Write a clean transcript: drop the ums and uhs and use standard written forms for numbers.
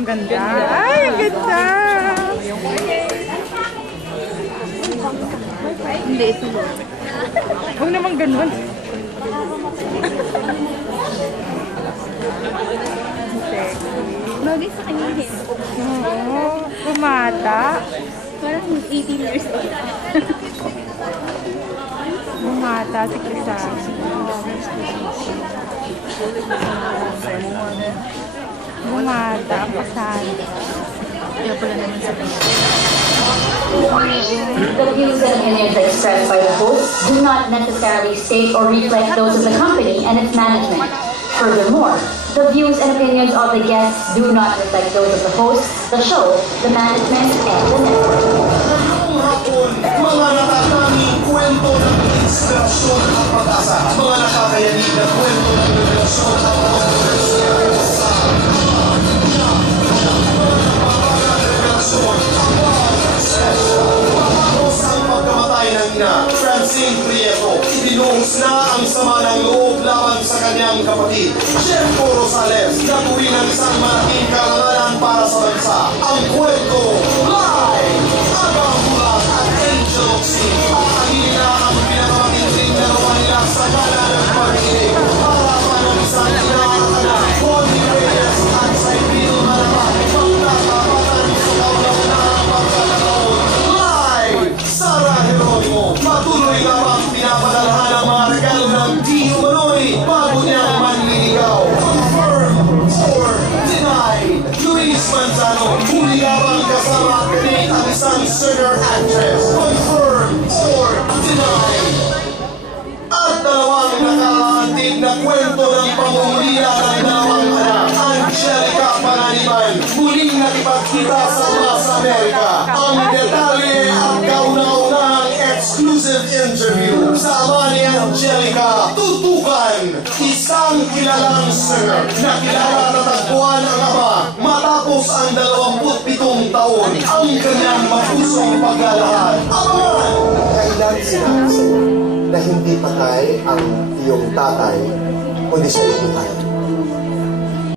Ang ganda. Ay, ang ganda. Hindi, ito. Huwag naman ganun. Bagay sa kanya din. Oo, bumata. Parang 18 years old. Bumata si Krisang. Bumata, pasan. Kaya pala naman sa kanya. The views and opinions expressed by the hosts do not necessarily state or reflect those of the company and its management. Furthermore, the views and opinions of the guests do not reflect those of the hosts, the show, the management, and the network. Mga natatanging kwento ng inspirasyon at pag-asa. Mga nakakayanig na kwento ng relasyon at Francine Prieto, ibinuhos na ang sama ng loob laban sa kanyang kapatid. Jericho Rosales, gagawin ang isang malaking karangalan para sa bansa. Ang kwento, live! Abang Bulag at Angel Oxy. Aahilin na ang pinakamatinding dalawa nila sa gala ng pag-ibig. Harapan ng isang kinakatagal, Bonnie Reyes at Saibino Malamak. Magtatapatan sa kauna-unahang pagkakataon. Live! Sarah Geronimo, matuloy na bang pinapadalhan ang mga regalo ng Di Umano'y bago niyang manliligaw? Confirm or denied? Luis Manzano, huli na bang kasama Kate ang isang singer actress? Confirm or denied? At dalawang nakakaantig na kwento ng pamumulila ng dalawang anak, Angelica Panganiban, muling nakipagkita sa Las America. Ang detalye at kauna-unahang exclusive interview sa ama ni Angelica, tutukan, isang kilalang singer na kilala natagpuan ang ama matapos ang 27 taon ang kanyang mapusong paglalahad. Abangan! Kailan sinabi sa'yo na hindi patay ang iyong tatay, kundi siya yung buhay?